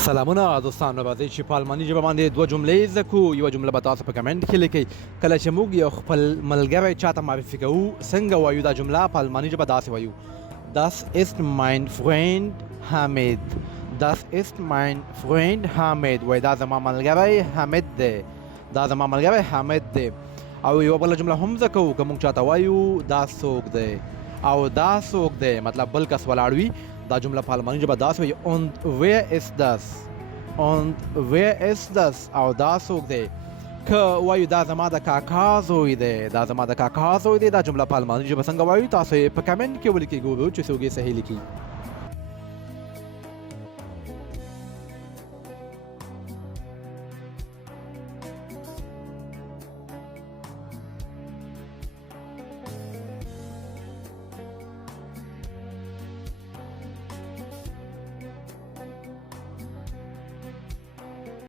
سلامونه دوستانو راځئ چې په الماني ژبه باندې دوه جملې زده کړو. یوه جمله به تاسو په کمنټ کې لیکئ. کله چې موږ یو خپل ملګری چاته معرفي کوو څنګه وایو دا جمله په الماني ژبه داسې وایو: Das ist mein Freund Hamid. Das ist mein Freund Hamid. وایي دا زما ملګری حامد دی. دا زما ملګری حامد دی. او یوه بله جمله هم زده کوو که موږ چاته وایو دا څوک دی او دا څوک دی مطلب بل کس ولاړ وي. دا جمله په الماني ژبه داسې وایي: Und wer ist das? Und wer ist das? او دا څوک دی. که وایو دا زما د کاکا زوی دی، دا زما د کاکا زوی دی، دا جمله په الماني ژبه څنګه وایو؟ تاسو یې په کمنټ کې ولیکئ، ګورو چې څوک یې صحیح لیکي.